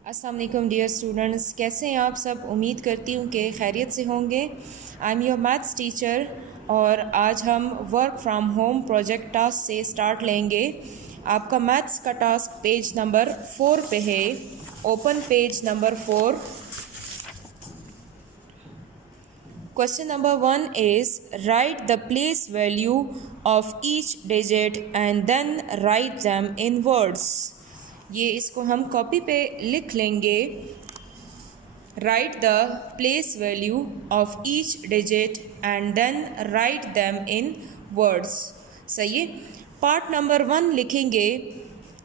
अस्सलाम वालेकुम dear students, कैसे हैं आप सब। उम्मीद करती हूँ कि खैरियत से होंगे। I am your maths teacher और आज हम work from home project task से स्टार्ट लेंगे। आपका मैथ्स का टास्क पेज नंबर 4 पे है। Open page number 4। Question number 1 is write the place value of each digit and then write them in words। ये इसको हम कॉपी पे लिख लेंगे। Write the place value of each digit and then write them in words। सही है। Part number 1 लिखेंगे।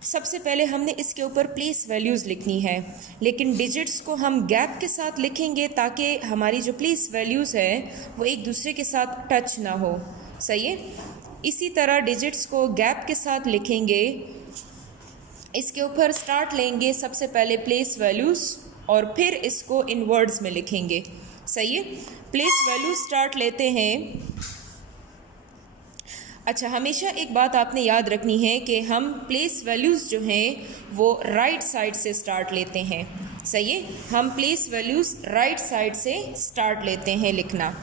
सबसे पहले हमने इसके ऊपर प्लेस वैल्यूज़ लिखनी है, लेकिन डिजिट्स को हम गैप के साथ लिखेंगे ताकि हमारी जो प्लेस वैल्यूज़ है वो एक दूसरे के साथ टच ना हो। सही है। इसी तरह डिजिट्स को गैप के साथ लिखेंगे। इसके ऊपर स्टार्ट लेंगे सबसे पहले प्लेस वैल्यूज़ और फिर इसको इन वर्ड्स में लिखेंगे। सही है। प्लेस वैल्यूज स्टार्ट लेते हैं। अच्छा, हमेशा एक बात आपने याद रखनी है कि हम प्लेस वैल्यूज़ जो हैं वो राइट साइड से स्टार्ट लेते हैं। सही है। हम प्लेस वैल्यूज़ राइट साइड से स्टार्ट लेते हैं लिखना।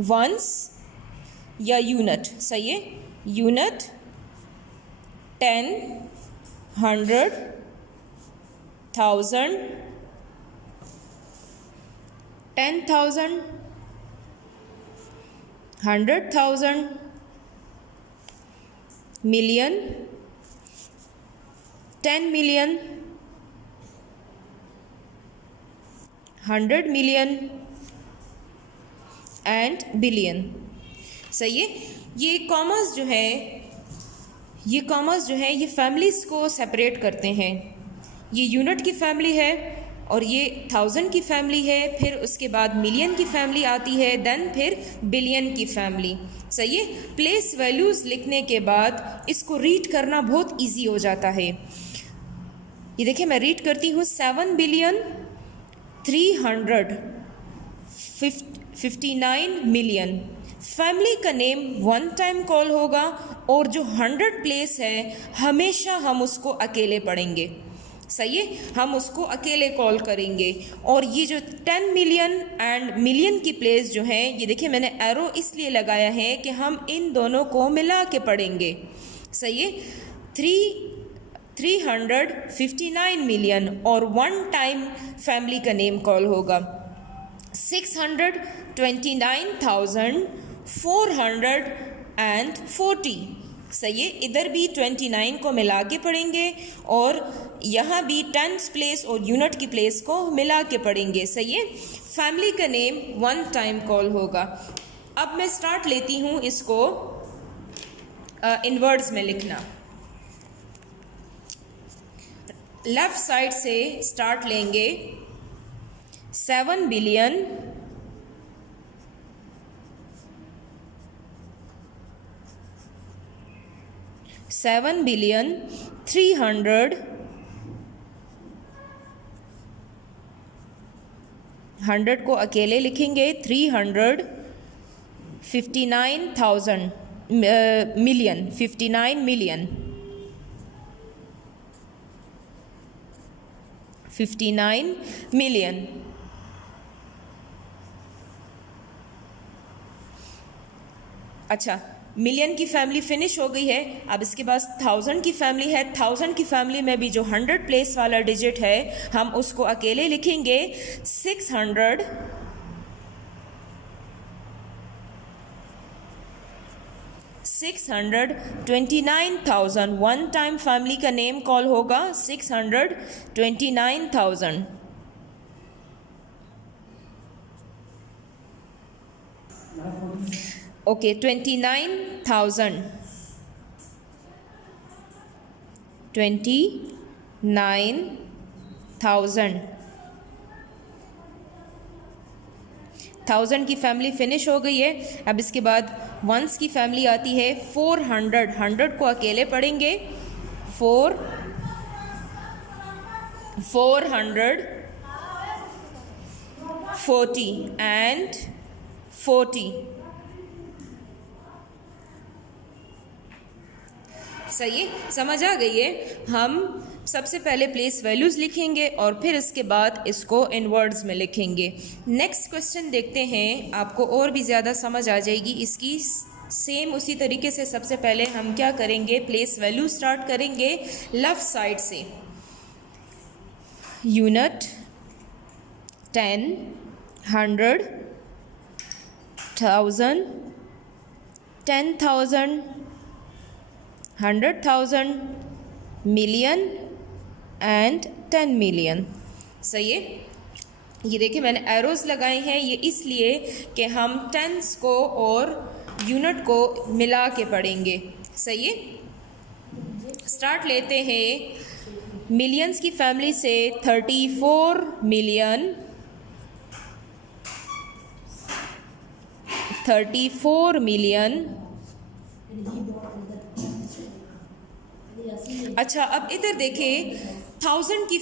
वंस या यूनिट। सही है। Unit 10, 100, 1000, 10,000, 100,000, million, 10 million, 100 million and billion. सही है। ये कॉमर्स जो है ये फैमिलीज़ को सेपरेट करते हैं। ये यूनिट की फैमिली है और ये 1000 की फैमिली है, फिर उसके बाद मिलियन की फैमिली आती है, देन फिर बिलियन की फैमिली। सही है। प्लेस वैल्यूज़ लिखने के बाद इसको रीड करना बहुत इजी हो जाता है। ये देखिए, मैं रीड करती हूँ। 7,359 मिलियन। फैमिली का नेम वन टाइम कॉल होगा और जो 100 प्लेस है हमेशा हम उसको अकेले पढ़ेंगे। सही है। हम उसको अकेले कॉल करेंगे। और ये जो 10 मिलियन एंड मिलियन की प्लेस जो हैं, ये देखिए मैंने एरो इसलिए लगाया है कि हम इन दोनों को मिला के पढ़ेंगे। सही है। 359 मिलियन और वन टाइम फैमिली का नेम कॉल होगा। 629,440। सही है। इधर भी 29 को मिला के पढ़ेंगे और यहाँ भी 10 प्लेस और यूनिट की प्लेस को मिला के पढ़ेंगे। सही है। फैमिली का नेम वन टाइम कॉल होगा। अब मैं स्टार्ट लेती हूँ इसको इन वर्ड्स में लिखना। लेफ्ट साइड से स्टार्ट लेंगे। 7 बिलियन 300 100 को अकेले लिखेंगे। 359,000 मिलियन 59 मिलियन 59 मिलियन। अच्छा, मिलियन की फैमिली फिनिश हो गई है। अब इसके बाद 1000 की फैमिली है। 1000 की फैमिली में भी जो 100 प्लेस वाला डिजिट है हम उसको अकेले लिखेंगे। 629,000 वन टाइम फैमिली का नेम कॉल होगा। 629,000। ओके, 29,000 1000 की फैमिली फिनिश हो गई है। अब इसके बाद वंस की फैमिली आती है। 400 100 को अकेले पढ़ेंगे। 440 एंड 40। सही, समझ आ गई है। हम सबसे पहले प्लेस वैल्यूज़ लिखेंगे और फिर इसके बाद इसको इन वर्ड्स में लिखेंगे। नेक्स्ट क्वेश्चन देखते हैं, आपको और भी ज़्यादा समझ आ जाएगी इसकी। सेम उसी तरीके से सबसे पहले हम क्या करेंगे, प्लेस वैल्यू स्टार्ट करेंगे लेफ़्ट साइड से। Unit, 10, 100, 1000, 10,000, 100,000, million and 10 million. सही है। ये देखिए मैंने एरोज़ लगाए हैं, ये इसलिए कि हम टेंस को और यूनिट को मिला के पढ़ेंगे। सही है। स्टार्ट लेते हैं मिलियंस की फैमिली से। 34 मिलियन, 34 मिलियन। अच्छा, अब इधर देखें, 1000 की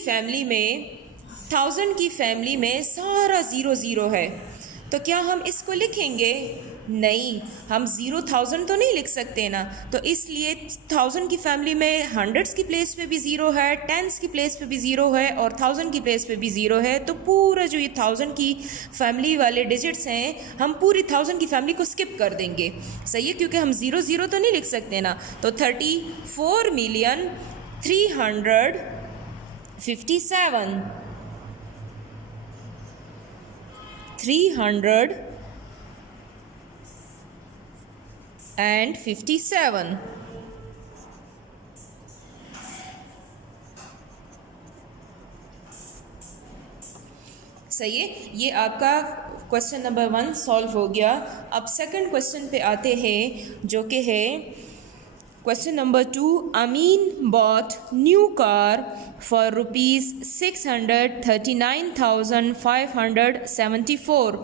फैमिली में सारा ज़ीरो ज़ीरो है, तो क्या हम इसको लिखेंगे? नहीं, हम 0,000 तो नहीं लिख सकते ना, तो इसलिए 1000 की फैमिली में हंड्रेड्स की प्लेस पे भी ज़ीरो है, टेंस की प्लेस पे भी ज़ीरो है और 1000 की प्लेस पे भी ज़ीरो है। तो पूरा जो ये 1000 की फैमिली वाले डिजिट्स हैं, हम पूरी 1000 की फैमिली को स्किप कर देंगे। सही है, क्योंकि हम 0 0 तो नहीं लिख सकते ना। तो 34 मिलियन 357, 357। सही है, ये आपका क्वेश्चन नंबर 1 सॉल्व हो गया। अब सेकंड क्वेश्चन पे आते हैं, जो कि है question number 2। Amin bought new car for ₹639,574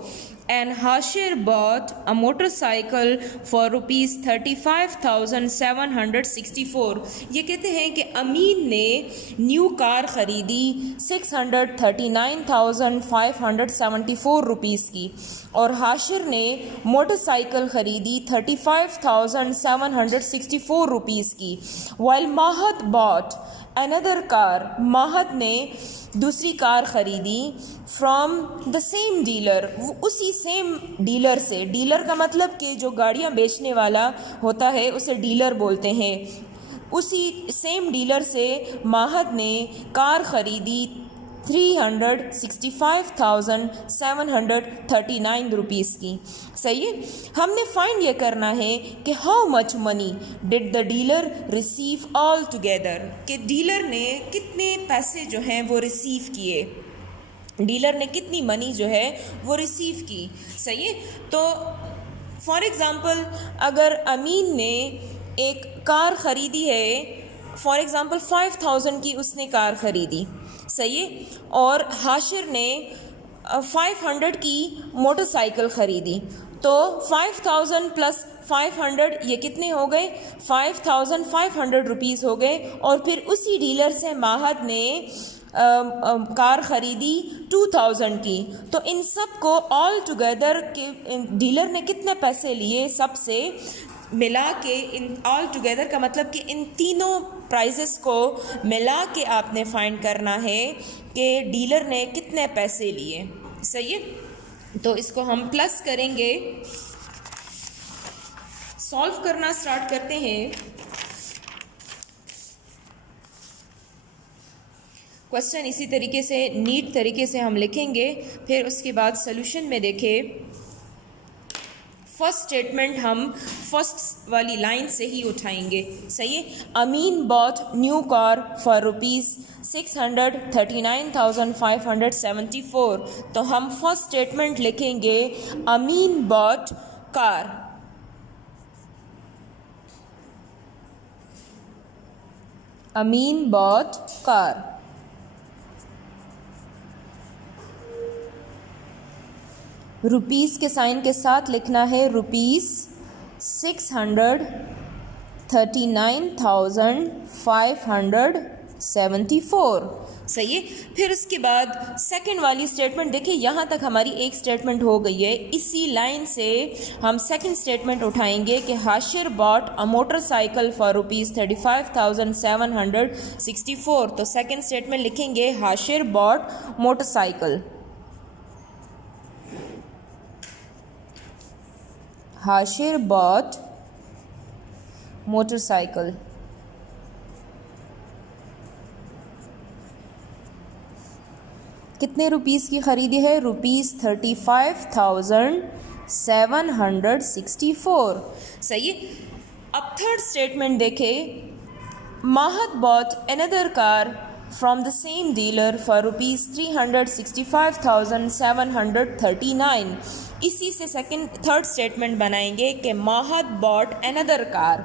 and Hashir bought a motorcycle for ₹35,764। ये कहते हैं कि अमीन ने न्यू कार ख़रीदी 639,574 रुपीज़ की और हाशिर ने मोटरसाइकिल ख़रीदी 35,764 रुपीज़ की। While Mahad bought another car, Mahad ने दूसरी कार ख़रीदी फ्रॉम द सेम डीलर, उसी सेम डीलर से। डीलर का मतलब कि जो गाड़ियाँ बेचने वाला होता है उसे डीलर बोलते हैं। उसी सेम डीलर से माहद ने कार ख़रीदी 365,739 रुपीज़ की। सही है। हमने फाइंड ये करना है कि how much money did the dealer receive all together, कि डीलर ने कितने पैसे जो हैं वो रिसीव किए, डीलर ने कितनी मनी जो है वो रिसीव की। सही है। तो फॉर एग्ज़ाम्पल अगर अमीन ने एक कार ख़रीदी है, फॉर एग्ज़ाम्पल 5,000 की उसने कार ख़रीदी। सही है। और हाशिर ने 500 की मोटरसाइकिल ख़रीदी, तो 5000 प्लस 500 ये कितने हो गए? 5500 रुपीज़ हो गए। और फिर उसी डीलर से माहद ने कार ख़रीदी 2000 की। तो इन सब को ऑल टुगेदर के डीलर ने कितने पैसे लिए सबसे मिला के, इन ऑल टुगेदर का मतलब कि इन तीनों प्राइजेस को मिला के आपने फाइंड करना है कि डीलर ने कितने पैसे लिए। सही है। तो इसको हम प्लस करेंगे, सॉल्व करना स्टार्ट करते हैं। क्वेश्चन इसी तरीके से नीट तरीके से हम लिखेंगे, फिर उसके बाद सॉल्यूशन में देखें। फर्स्ट स्टेटमेंट हम फर्स्ट वाली लाइन से ही उठाएंगे। सही है। अमीन बॉट न्यू कार फॉर ₹639,574। तो हम फर्स्ट स्टेटमेंट लिखेंगे अमीन बॉट कार। अमीन बॉट कार। रुपीज़ के साइन के साथ लिखना है ₹639,574। 74। सही है। फिर उसके बाद सेकंड वाली स्टेटमेंट देखिए, यहाँ तक हमारी एक स्टेटमेंट हो गई है। इसी लाइन से हम सेकंड स्टेटमेंट उठाएंगे कि Hashir bought a motorcycle for ₹35,764। तो सेकंड स्टेटमेंट लिखेंगे Hashir bought motorcycle, Hashir bought motorcycle. कितने रुपीस की खरीदी है? ₹35,764। सही। अब थर्ड स्टेटमेंट देखें, Mahat bought another car from the same dealer for ₹365,739। इसी से थर्ड स्टेटमेंट बनाएंगे कि Mahat bought another car,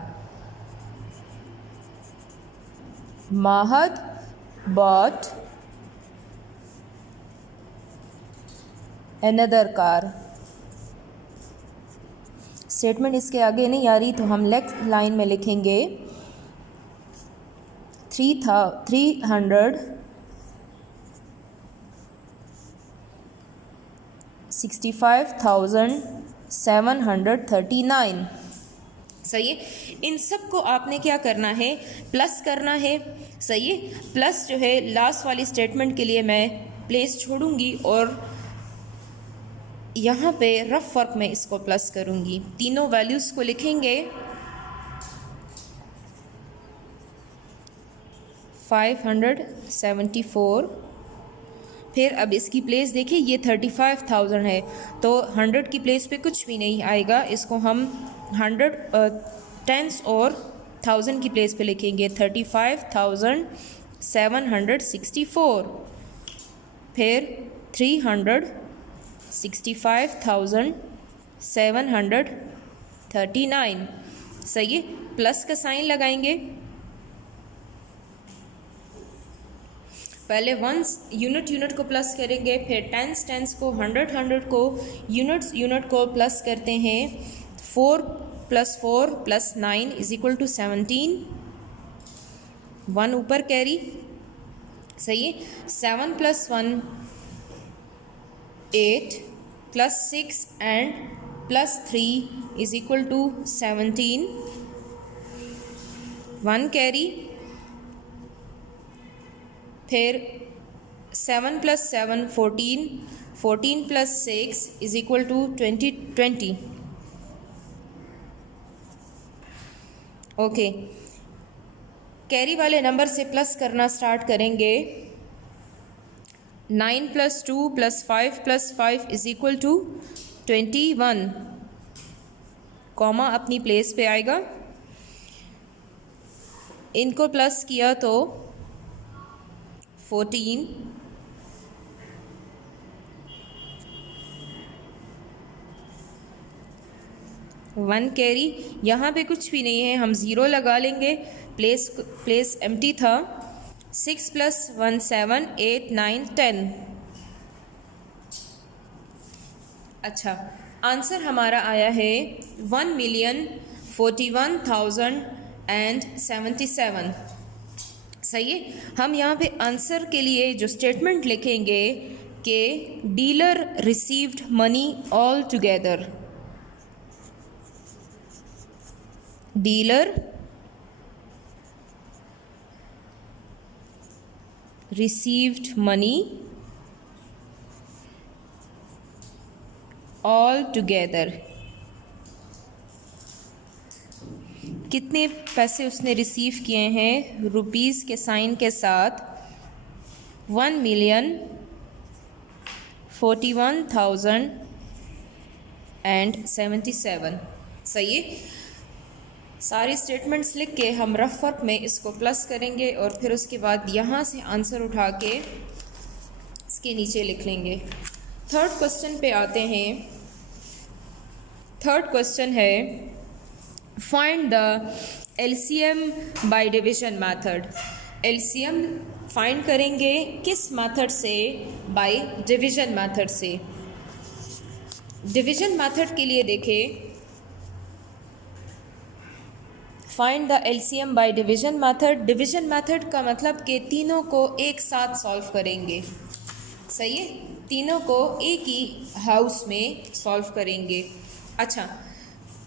Mahat bought another car। Statement इसके आगे नहीं आ रही तो हम नेक्स्ट लाइन में लिखेंगे 365,739। सही है। इन सब को आपने क्या करना है? प्लस करना है। सही है। प्लस जो है लास्ट वाली स्टेटमेंट के लिए मैं प्लेस छोड़ूंगी और यहाँ पे रफ वर्क में इसको प्लस करूँगी। तीनों वैल्यूज़ को लिखेंगे 574। फिर अब इसकी प्लेस देखिए, ये 35,000 है तो 100 की प्लेस पे कुछ भी नहीं आएगा। इसको हम 100 टेंस और 1000 की प्लेस पे लिखेंगे 35,764। फिर 365,739। सही है। प्लस का साइन लगाएंगे। पहले वंस यूनिट को प्लस करेंगे, फिर टेंस को, 100 को, यूनिट को प्लस करते हैं। 4 + 4 + 9 = 17। 1 ऊपर कैरी। सही है। 7 + 1 8 + 6 एंड +3 = 17। 1 कैरी। फिर 7 + 7 14, 14 + 6 = 20। ओके। कैरी वाले नंबर से प्लस करना स्टार्ट करेंगे। 9 + 2 + 5 + 5 = 21। कॉमा अपनी प्लेस पे आएगा। इनको प्लस किया तो 14। 1 कैरी। यहाँ पे कुछ भी नहीं है, हम ज़ीरो लगा लेंगे। प्लेस एम्प्टी था। 6 + 1 7 8 9 10। अच्छा, आंसर हमारा आया है 1,41,077। सही है। हम यहाँ पे आंसर के लिए जो स्टेटमेंट लिखेंगे कि dealer received money all together, dealer received money all together। कितने पैसे उसने रिसीव किए हैं? रुपीज़ के साइन के साथ 1,41,077। सही है। सारी स्टेटमेंट्स लिख के हम रफ वर्क में इसको प्लस करेंगे और फिर उसके बाद यहाँ से आंसर उठा के इसके नीचे लिख लेंगे। थर्ड क्वेश्चन पे आते हैं। थर्ड क्वेश्चन है find the LCM by division method. LCM find करेंगे किस मेथड से? बाय डिवीजन मेथड से। डिवीजन मेथड के लिए देखें find the LCM by division method. Division method का मतलब कि तीनों को एक साथ सॉल्व करेंगे, सही है, तीनों को एक ही हाउस में सॉल्व करेंगे। अच्छा,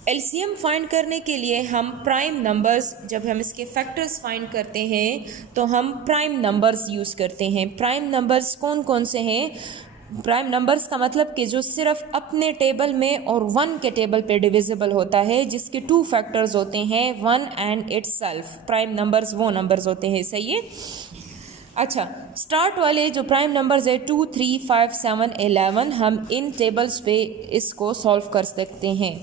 एलसीएम फाइंड करने के लिए हम प्राइम नंबर्स, जब हम इसके फैक्टर्स फाइंड करते हैं तो हम प्राइम नंबर्स यूज़ करते हैं। प्राइम नंबर्स कौन कौन से हैं? प्राइम नंबर्स का मतलब कि जो सिर्फ अपने टेबल में और 1 के टेबल पे डिविजिबल होता है, जिसके 2 फैक्टर्स होते हैं 1 एंड इटसेल्फ। प्राइम नंबर्स वो नंबर्स होते हैं, सही है। अच्छा, स्टार्ट वाले जो प्राइम नंबर्स है 2, 3, 5, 7, 11, हम इन टेबल्स पे इसको सॉल्व कर सकते हैं,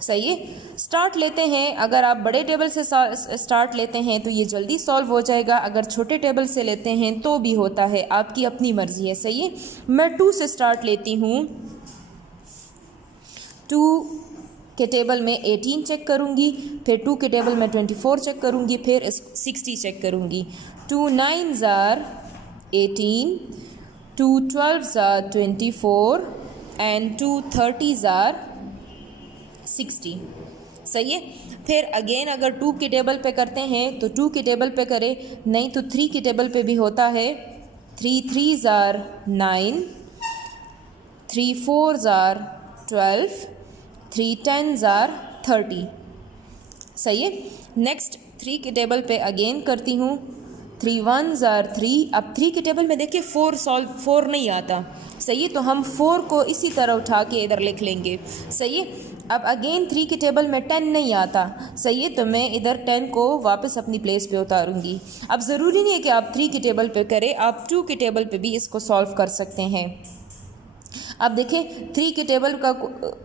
सही है। स्टार्ट लेते हैं, अगर आप बड़े टेबल से स्टार्ट लेते हैं तो ये जल्दी सॉल्व हो जाएगा, अगर छोटे टेबल से लेते हैं तो भी होता है, आपकी अपनी मर्जी है, सही है। मैं 2 से स्टार्ट लेती हूँ, 2 के टेबल में 18 चेक करूँगी, फिर 2 के टेबल में 24 चेक करूँगी, फिर 60 चेक करूँगी। 2 9s are 18, 2 12s are 24 and 2 30s are 60, सही है। फिर अगेन अगर 2 के टेबल पे करते हैं तो 2 के टेबल पे करें, नहीं तो 3 के टेबल पे भी होता है। 3 3s are 9, 3 4s are 12, 3 10s are 30, सही है। नेक्स्ट 3 के टेबल पे अगेन करती हूँ, 3 1s are 3। अब 3 के टेबल में देखिए 4 नहीं आता, सही है, तो हम 4 को इसी तरह उठा के इधर लिख लेंगे, सही है। अब अगेन 3 के टेबल में 10 नहीं आता, सही है, तो मैं इधर 10 को वापस अपनी प्लेस पे उतारूंगी। अब ज़रूरी नहीं है कि आप 3 के टेबल पे करें, आप 2 के टेबल पे भी इसको सॉल्व कर सकते हैं। अब देखें 3 के टेबल का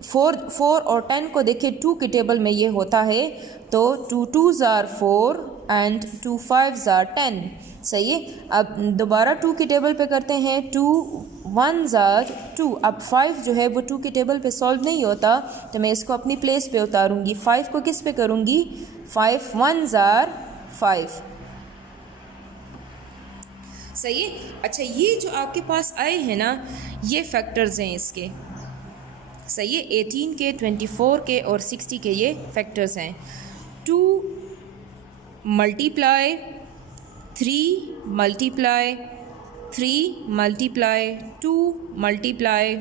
4 और 10 को देखें 2 के टेबल में ये होता है, तो 2 2s are 4 and 2 5s are 10, सही है। अब दोबारा 2 के टेबल पे करते हैं, 2 1s are 2। अब 5 जो है वो 2 के टेबल पे सॉल्व नहीं होता, तो मैं इसको अपनी प्लेस पे उतारूंगी। 5 को किस पे करूंगी? 5 1s are 5, सही है। अच्छा, ये जो आपके पास आए हैं ना, ये फैक्टर्स हैं इसके, सही है, 18 के, 24 के और 60 के ये फैक्टर्स हैं। 2 multiply 3 multiply 3 multiply 2 multiply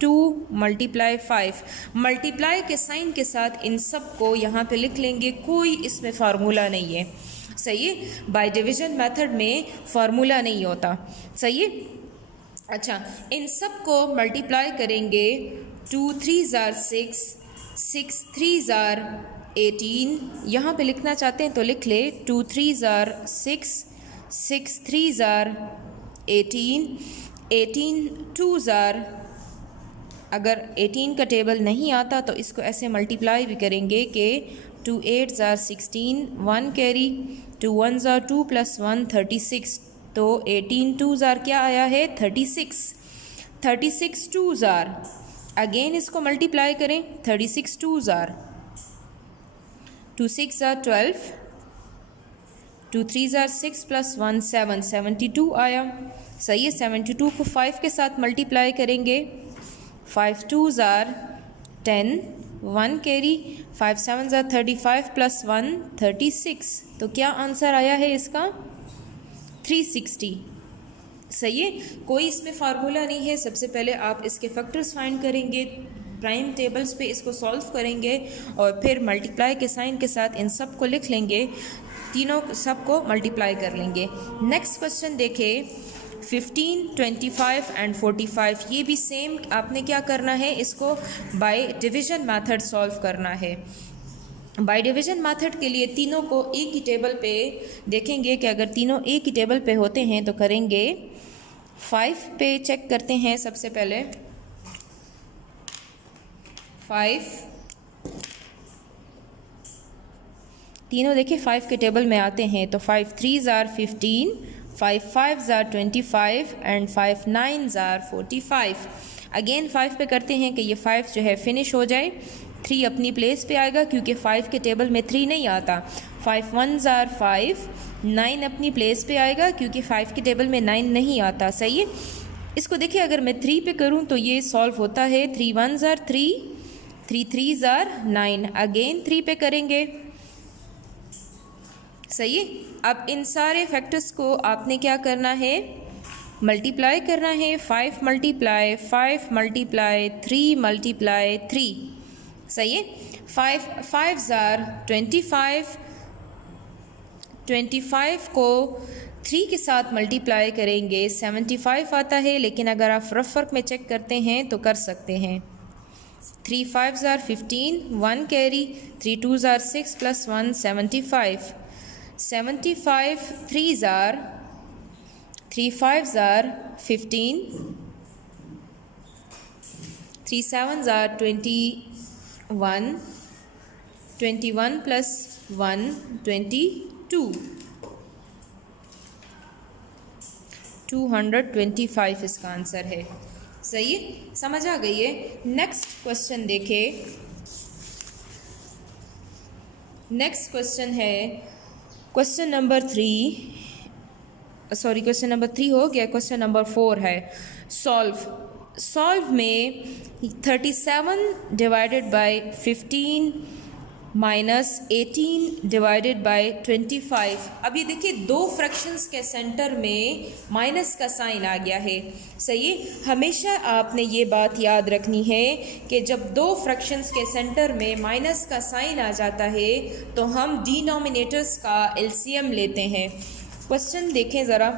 2 multiply 5, multiply के साइन के साथ इन सब को यहाँ पे लिख लेंगे, कोई इसमें फार्मूला नहीं है, सही है। बाय डिवीजन मेथड में फार्मूला नहीं होता, सही है। अच्छा, इन सब को मल्टीप्लाई करेंगे, 2 3s are 6, 6 3s are 18, यहाँ पे लिखना चाहते हैं तो लिख ले, 2 3s are 6, 6 3s are 18, 18 2s are, अगर 18 का टेबल नहीं आता तो इसको ऐसे मल्टीप्लाई भी करेंगे कि 2 8s are 16, 1 carry, 2 1s are 2 + 1 36, तो 18 2s are क्या आया है? 36, 36 2s are, अगेन इसको मल्टीप्लाई करें, 36 2s are, 2 6 are 12, 2 3s are 6 + 1 7, 72 आया, सही है। 72 को 5 के साथ मल्टीप्लाई करेंगे, 5 2s are 10, 1 carry, 5 7s are 35 + 1 36, तो क्या आंसर आया है इसका? 360, सही है। कोई इसमें फार्मूला नहीं है। सबसे पहले आप इसके फैक्टर्स फाइंड करेंगे, प्राइम टेबल्स पे इसको सॉल्व करेंगे और फिर मल्टीप्लाई के साइन के साथ इन सब को लिख लेंगे, तीनों सब को मल्टीप्लाई कर लेंगे। नेक्स्ट क्वेश्चन देखें, 15 25 एंड 45, ये भी सेम आपने क्या करना है, इसको बाय डिवीजन मेथड सॉल्व करना है। बाय डिवीजन मेथड के लिए तीनों को एक ही टेबल पे देखेंगे कि अगर तीनों एक ही टेबल पे होते हैं तो करेंगे। 5 पे चेक करते हैं सबसे पहले, 5 तीनों देखिए 5 के टेबल में आते हैं, तो 5 3s are 15, 5 5s are 25 and 5 9s are 45। Again 5 पे करते हैं कि ये 5 जो है फिनिश हो जाए, 3 अपनी प्लेस पे आएगा क्योंकि 5 के टेबल में 3 नहीं आता। 5 1s are 5, 9 अपनी प्लेस पे आएगा क्योंकि 5 के टेबल में 9 नहीं आता, सही है। इसको देखिए अगर मैं 3 पे करूँ तो ये सॉल्व होता है, 3 1s are 3, 3 3s are 9, again 3 पे करेंगे, सही है। अब इन सारे फैक्टर्स को आपने क्या करना है, मल्टीप्लाई करना है। 5 मल्टीप्लाई 5 मल्टीप्लाई 3 मल्टीप्लाई 3, सही है। 5 ज़ार 25, 25 को 3 के साथ मल्टीप्लाई करेंगे 75 आता है, लेकिन अगर आप रफ वर्क में चेक करते हैं तो कर सकते हैं। 3 5 ज़ार 15, 1 कैरी, 3 2 ज़ार 6 प्लस 1 75, 75 3 ज़ार 3 5 ज़ार 15, 3 7 ज़ार 21, 21 प्लस 1 22, 225 इसका आंसर है। सही है, समझ आ गई है। नेक्स्ट क्वेश्चन देखें। नेक्स्ट क्वेश्चन है question number 3, sorry question number 3 हो गया, क्वेश्चन नंबर 4 है। सॉल्व में 37 divided by 15 minus 18 divided by 25। अब ये देखिए दो फ्रैक्शंस के सेंटर में माइनस का साइन आ गया है। सही है, हमेशा आपने ये बात याद रखनी है कि जब दो फ्रैक्शंस के सेंटर में माइनस का साइन आ जाता है तो हम डिनोमिनेटर्स का एलसीएम लेते हैं। क्वेश्चन देखें ज़रा।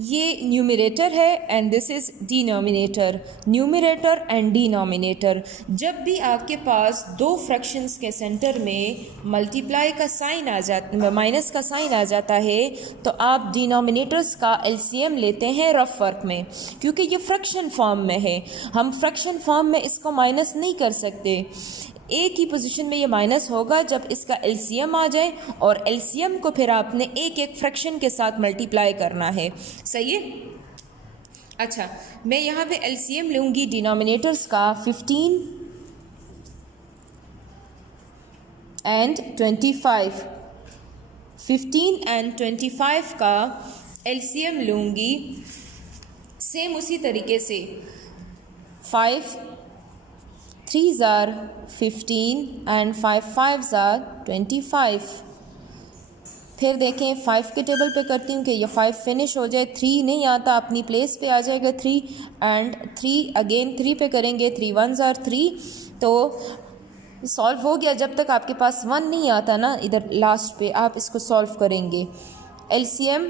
ये न्यूमरेटर है and this is denominator. Numerator and denominator, जब भी आपके पास दो फ्रैक्शंस के सेंटर में मल्टीप्लाई का साइन आ जाता, माइनस का साइन आ जाता है, तो आप डिनोमिनेटर्स का एलसीएम लेते हैं रफ वर्क में, क्योंकि ये फ्रैक्शन फॉर्म में है। हम फ्रैक्शन फॉर्म में इसको माइनस नहीं कर सकते। एक ही पोजीशन में ये माइनस होगा जब इसका एलसीएम आ जाए, और एलसीएम को फिर आपने एक एक फ्रैक्शन के साथ मल्टीप्लाई करना है। सही है। अच्छा, मैं यहाँ पे एलसीएम लूँगी डिनोमिनेटर्स का 15 एंड 25। 15 एंड 25 का एलसीएम लूँगी सेम उसी तरीके से। 5 3 ज़ार 15 एंड 5 5 ज़ार 25। फिर देखें 5 के टेबल पे करती हूँ कि ये 5 फिनिश हो जाए, 3 नहीं आता, अपनी प्लेस पे आ जाएगा 3 एंड 3 अगेन 3 पे करेंगे, 3 1 ज़ार 3, तो सॉल्व हो गया। जब तक आपके पास 1 नहीं आता ना इधर लास्ट पे, आप इसको सॉल्व करेंगे। एलसीएम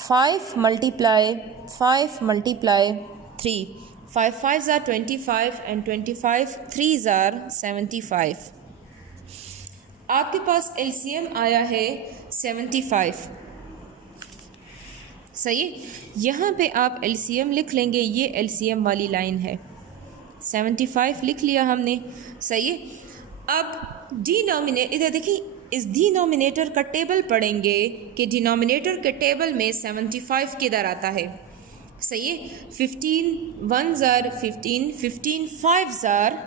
5 मल्टीप्लाई 5 मल्टीप्लाई 3, 5 5 ज़ार 25 एंड 25 3 ज़ार 75। आपके पास एलसीएम आया है 75। सही है, यहाँ पे आप एलसीएम लिख लेंगे, ये एलसीएम वाली लाइन है। 75 लिख लिया हमने। सही है। अब डिनोमिनेटर, इधर देखिए, इस डिनोमिनेटर का टेबल पढ़ेंगे कि डिनोमिनेटर के टेबल में 75 किधर आता है। सही है। 15 1 ज़ार 15, 15 5 ज़ार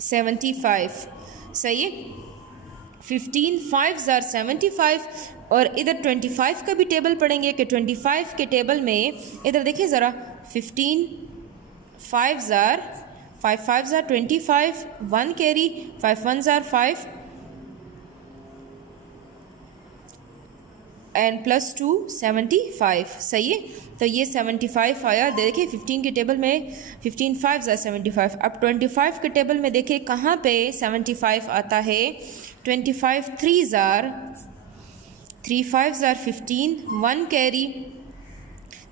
75। सही है। 15 5 ज़ार 75, और इधर 25 का भी टेबल पढ़ेंगे कि 25 के टेबल में इधर देखिए ज़रा, 15 5 ज़ार 5 5 ज़ार 25, 1 कैरी, 5 1 ज़ार 5 एंड प्लस 2 75। सही है, तो ये 75 आया। देखिए 15 के टेबल में 15 5 ज़ार 75। अब 25 के टेबल में देखिए कहाँ पे 75 आता है। 25 3 ज़ार 3 5 ज़ार 15, 1 कैरी,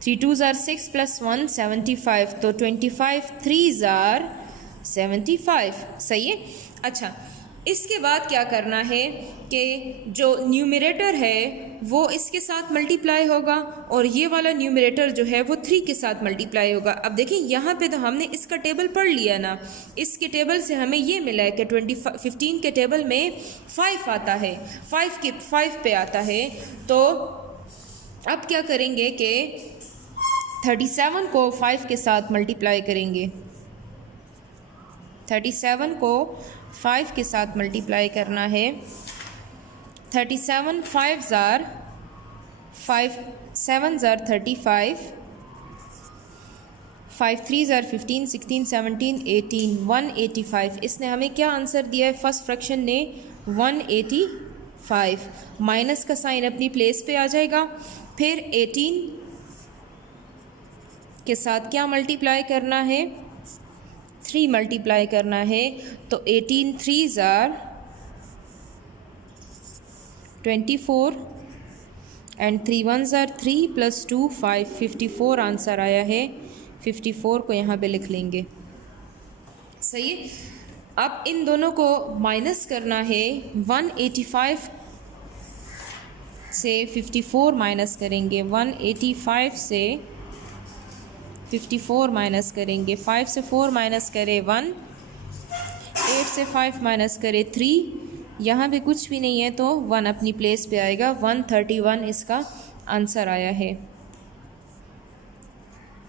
3 2 ज़ार 6 प्लस 1 75, तो 25 3 ज़ार 75। सही है। अच्छा, इसके बाद क्या करना है कि जो न्यूमरेटर है वो इसके साथ मल्टीप्लाई होगा, और ये वाला न्यूमरेटर जो है वो 3 के साथ मल्टीप्लाई होगा। अब देखिए यहाँ पे तो हमने इसका टेबल पढ़ लिया ना, इसके टेबल से हमें ये मिला है कि 15 के टेबल में 5 आता है, 5 पे आता है। तो अब क्या करेंगे कि 37 को 5 के साथ मल्टीप्लाई करेंगे। 37 को 5 के साथ मल्टीप्लाई करना है। 37 5 ज़ार 5 7 ज़ार 35, 5 3 ज़ार 15 16 17 18 185। इसने हमें क्या आंसर दिया है? फर्स्ट फ्रैक्शन ने 185। माइनस का साइन अपनी प्लेस पे आ जाएगा। फिर 18 के साथ क्या मल्टीप्लाई करना है? 3 मल्टीप्लाई करना है। तो 18 3 ज़ार 24 एंड 3 1 ज़ार 3 + 2 5 54 आंसर आया है। 54 को यहाँ पे लिख लेंगे। सही। अब इन दोनों को माइनस करना है। 185 से 54 माइनस करेंगे। 185 से 54 माइनस करेंगे। 5 से 4 माइनस करें 1, 8 से 5 माइनस करें 3, यहाँ पे कुछ भी नहीं है तो 1 अपनी प्लेस पे आएगा। 131 इसका आंसर आया है।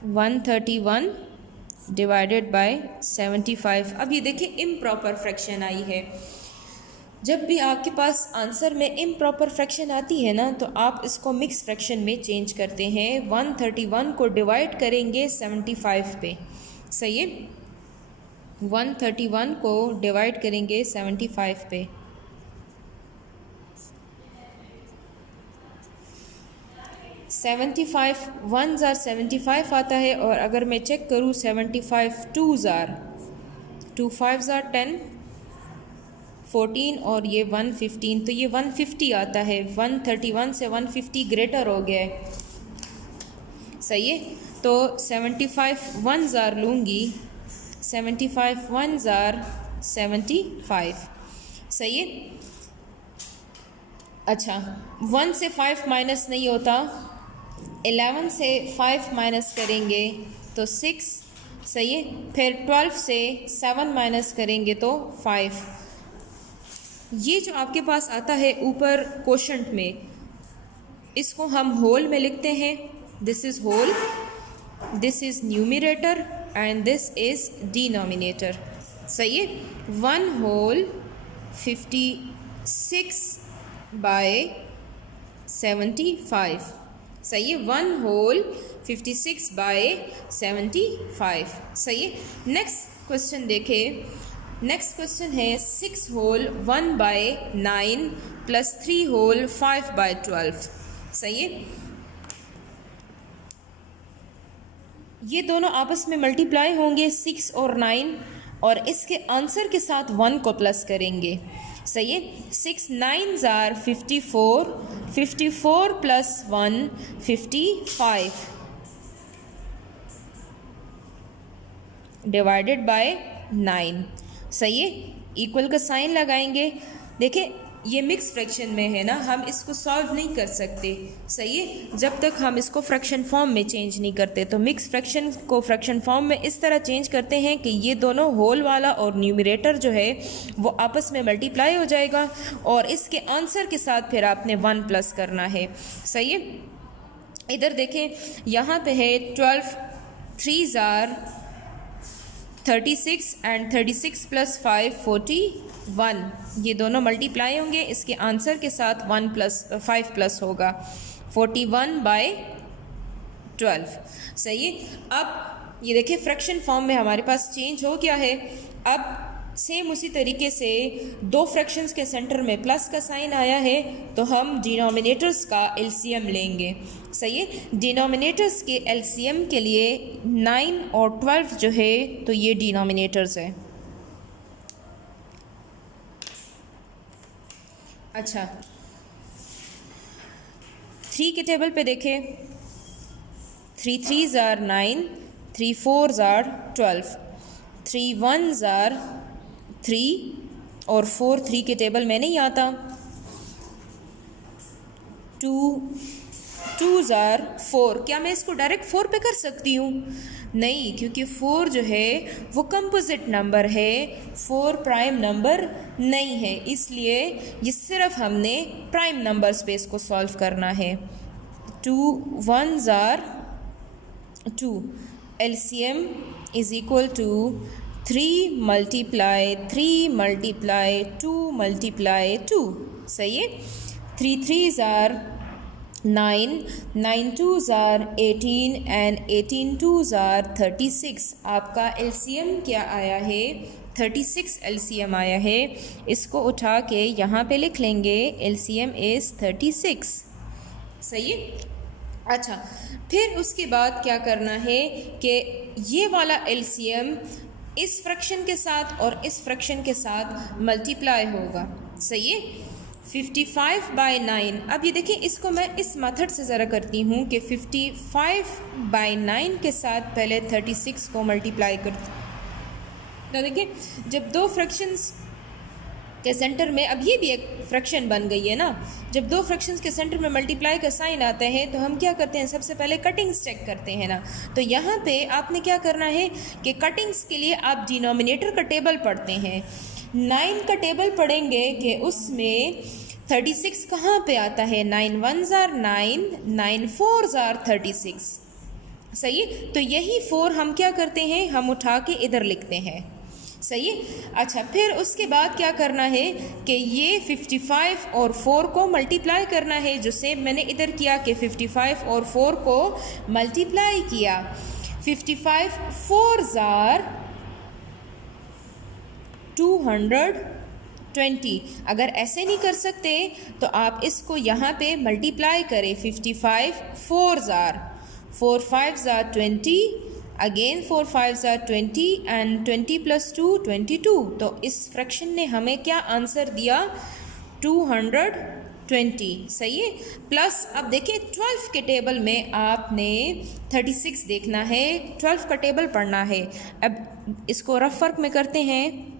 131 डिवाइडेड बाय 75। अब ये देखिए इम्प्रॉपर फ्रैक्शन आई है। जब भी आपके पास आंसर में इम्प्रॉपर फ्रैक्शन आती है ना, तो आप इसको मिक्स फ्रैक्शन में चेंज करते हैं। 131 को डिवाइड करेंगे 75 पे। सही है। 131 को डिवाइड करेंगे 75 पे। 75 1 ज़ार 75 आता है। और अगर मैं चेक करूँ 75 2 ज़ार 2 5 ज़ार 10 14 और ये 115, तो ये 150 आता है। 131 से 150 ग्रेटर हो गया है। सही है। तो 75 1 ज़ार लूँगी। 75 1 ज़ार 75। सही है। अच्छा, 1 से 5 माइनस नहीं होता। 11 से 5 माइनस करेंगे तो 6। सही है। फिर 12 से 7 माइनस करेंगे तो 5। ये जो आपके पास आता है ऊपर क्वोशंट में, इसको हम होल में लिखते हैं। This is whole, this is numerator and this is denominator. सही है। 1 होल 56 बाय 75। सही है। 1 होल 56 बाय 75। सही है। नेक्स्ट क्वेश्चन देखें। नेक्स्ट क्वेश्चन है 6 होल 1 बाय 9 + 3 होल 5 बाय 12। सही है। ये दोनों आपस में मल्टीप्लाई होंगे 6 और 9, और इसके आंसर के साथ 1 को प्लस करेंगे। सही है। 6 9 ज़ार 54, 54 + 1 55 डिवाइडेड बाय 9। सही है। इक्वल का साइन लगाएंगे। देखिए ये मिक्स फ्रैक्शन में है ना, हम इसको सॉल्व नहीं कर सकते। सही है। जब तक हम इसको फ्रैक्शन फॉर्म में चेंज नहीं करते। तो मिक्स फ्रैक्शन को फ्रैक्शन फॉर्म में इस तरह चेंज करते हैं कि ये दोनों होल वाला और न्यूमरेटर जो है वो आपस में मल्टीप्लाई हो जाएगा, और इसके आंसर के साथ फिर आपने 1 प्लस करना है। सही है। इधर देखें, यहाँ पे है 12 3 ज़ार 36 एंड 36 + 5 41। ये दोनों मल्टीप्लाई होंगे। इसके आंसर के साथ 1 + 5 प्लस होगा। 41 बाय 12। सही है। अब ये देखिए फ्रैक्शन फॉर्म में हमारे पास चेंज हो गया है। अब सेम उसी तरीके से दो फ्रैक्शंस के सेंटर में प्लस का साइन आया है, तो हम डिनोमिनेटर्स का एलसीएम लेंगे। सही है। डिनोमिनेटर्स के एलसीएम के लिए 9 और 12 जो है तो ये डिनोमिनेटर्स है। अच्छा, 3 के टेबल पे देखें। 3 3 ज़ार 9, 3 4 ज़ार 12, 3 1 ज़ार 3 और 4 3 के टेबल में नहीं आता। 2 2 ज़ार 4। क्या मैं इसको डायरेक्ट 4 पे कर सकती हूँ? नहीं, क्योंकि 4 जो है वो कंपोजिट नंबर है, 4 प्राइम नंबर नहीं है। इसलिए ये सिर्फ हमने प्राइम नंबर्स पे इसको सॉल्व करना है। 2 1 ज़ार 2। LCM is equal to 3 multiply 3 multiply 2 multiply 2। सही है। 3 3 ज़ार 9, 9 2s are 18 and 18 2s are 36। आपका एलसीएम क्या आया है? 36 एलसीएम आया है। इसको उठा के यहाँ पे लिख लेंगे, एलसीएम इज़ 36। सही है। अच्छा, फिर उसके बाद क्या करना है कि ये वाला एलसीएम इस फ्रैक्शन के साथ और इस फ्रैक्शन के साथ मल्टीप्लाई होगा। सही है। 55/9। अब ये देखिए, इसको मैं इस मेथड से ज़रा करती हूँ कि 55/9 के साथ पहले 36 को मल्टीप्लाई करती हूँ। तो देखिए, जब दो फ्रैक्शंस के सेंटर में, अब ये भी एक फ्रैक्शन बन गई है ना, जब दो फ्रैक्शंस के सेंटर में मल्टीप्लाई का साइन आता है तो हम क्या करते हैं, सबसे पहले कटिंग्स चेक करते हैं ना। तो यहाँ पे आपने क्या करना है कि कटिंग्स के लिए आप डिनोमिनेटर का टेबल पढ़ते हैं। 9 का टेबल पढ़ेंगे कि उसमें 36 कहाँ पे आता है। 9 1s are 9, 9 4s are 36। सही। तो यही 4 हम क्या करते हैं, हम उठा के इधर लिखते हैं। सही। अच्छा, फिर उसके बाद क्या करना है कि ये 55 और 4 को मल्टीप्लाई करना है, जो सेम मैंने इधर किया कि 55 और 4 को मल्टीप्लाई किया। 55 4s are 220। अगर ऐसे नहीं कर सकते तो आप इसको यहाँ पे मल्टीप्लाई करें। 55 4s are 4 5s are 20, again 4 5s are 20 and 20 + 2 22। तो इस फ्रैक्शन ने हमें क्या आंसर दिया, 220। सही है। प्लस अब देखिए 12 के टेबल में आपने 36 देखना है, 12 का टेबल पढ़ना है। अब इसको रफ वर्क में करते हैं,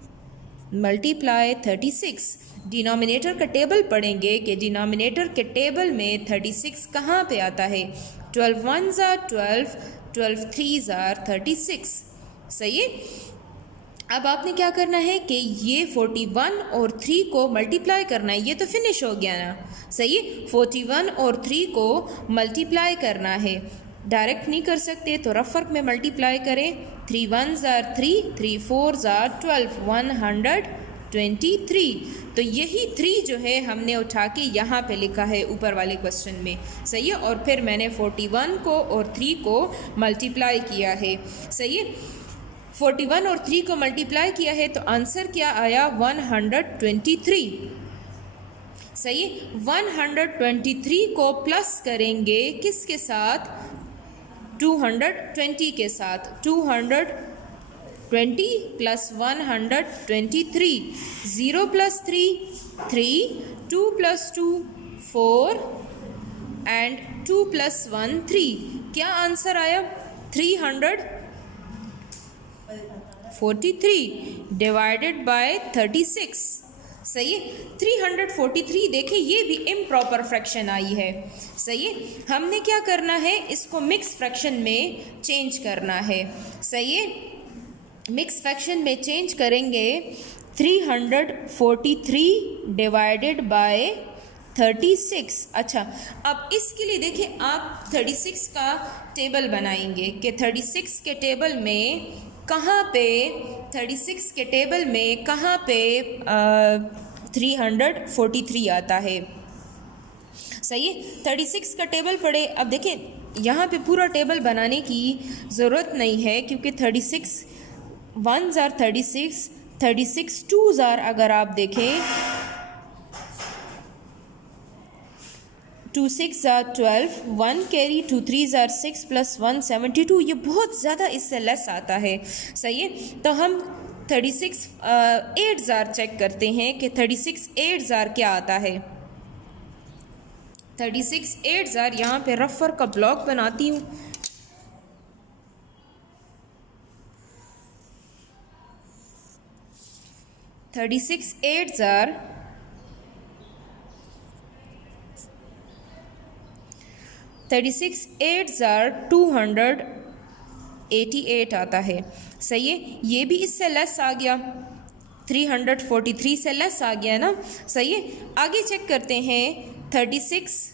मल्टीप्लाई 36। डिनोमिनेटर का टेबल पढ़ेंगे कि डिनोमिनेटर के टेबल में 36 कहाँ पे आता है। 12 1s are 12, 12 3s are 36। सही है। अब आपने क्या करना है कि ये 41 और 3 को मल्टीप्लाई करना है। ये तो फिनिश हो गया ना। सही है। 41 और 3 को मल्टीप्लाई करना है। डायरेक्ट नहीं कर सकते तो रफ वर्क में मल्टीप्लाई करें। 3 1s are 3, 3 4s are 12, 123। तो यही 3 जो है हमने उठा के यहाँ पे लिखा है ऊपर वाले क्वेश्चन में। सही है। और फिर मैंने 41 को और 3 को मल्टीप्लाई किया है। सही है। 41 और 3 को मल्टीप्लाई किया है तो आंसर क्या आया, 123। सही है। 123 को प्लस करेंगे किसके साथ, 220 के साथ। 220 + 123, 0 + 3 3, 2 + 2 4 एंड 2 + 1 3। क्या आंसर आया, 343 डिवाइडेड बाय 36। सही है। 343 देखें, ये भी इम्प्रॉपर फ्रैक्शन आई है। सही है। हमने क्या करना है, इसको मिक्स फ्रैक्शन में चेंज करना है। सही है। मिक्स फ्रैक्शन में चेंज करेंगे। 343 डिवाइडेड बाय 36। अच्छा, अब इसके लिए देखिए आप 36 का टेबल बनाएंगे कि 36 के टेबल में कहाँ पे, 36 के टेबल में कहाँ पे 343 आता है। सही है। 36 का टेबल पढ़े। अब देखिए यहाँ पे पूरा टेबल बनाने की ज़रूरत नहीं है क्योंकि 36 1s are 36, 36 2s are, अगर आप देखें 2 6s are 12, 1 carry, 2 3s are 6 + 1 72। ये बहुत ज़्यादा इससे लेस आता है। सही है। तो हम 36 8s are चेक करते हैं कि 36 8s are क्या आता है। 36 8s are, यहाँ पे रफर का ब्लॉक बनाती हूँ। Thirty-six 8s are 288 आता है। सही है। ये भी इससे लेस आ गया, 343 से लेस आ गया ना। सही है। आगे चेक करते हैं, 36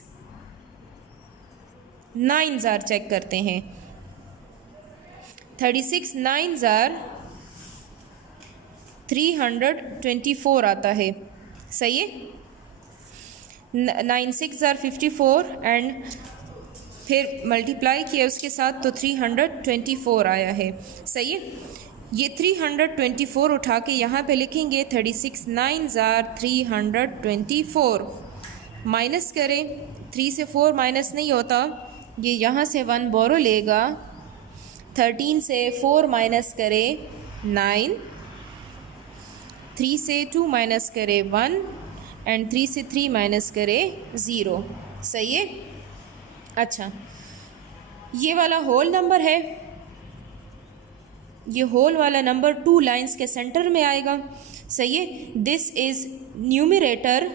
9s are चेक करते हैं। 36 9s are 324 आता है। सही है। 9 6 आर 54 एंड फिर मल्टीप्लाई किया उसके साथ तो 324 आया है। सही है, ये 324 उठा के यहाँ पे लिखेंगे 36 9 आर 324, माइनस करें, 3 से 4 माइनस नहीं होता, ये यहाँ से 1 बोरो लेगा, 13 से 4 माइनस करें 9, 3 से 2 माइनस करें 1 एंड 3 से 3 माइनस करें 0। सही है। अच्छा, ये वाला होल नंबर है, ये होल वाला नंबर 2 लाइंस के सेंटर में आएगा। सही है, this is numerator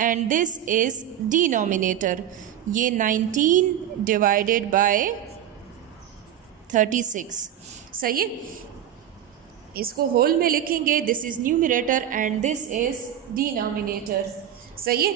and this is denominator. ये 19 डिवाइडेड बाय 36। सही है, इसको होल में लिखेंगे, this is numerator and this is denominator. सही है,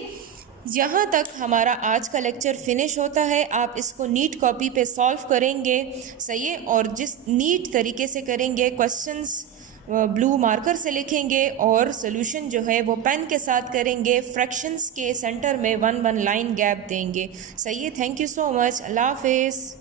यहाँ तक हमारा आज का लेक्चर फिनिश होता है। आप इसको नीट कॉपी पे सॉल्व करेंगे। सही है, और जिस नीट तरीके से करेंगे, क्वेश्चंस ब्लू मार्कर से लिखेंगे और सोल्यूशन जो है वो पेन के साथ करेंगे, फ्रैक्शंस के सेंटर में 1 1 लाइन गैप देंगे। सही है, थैंक यू सो मच, अल्लाह हाफिज़।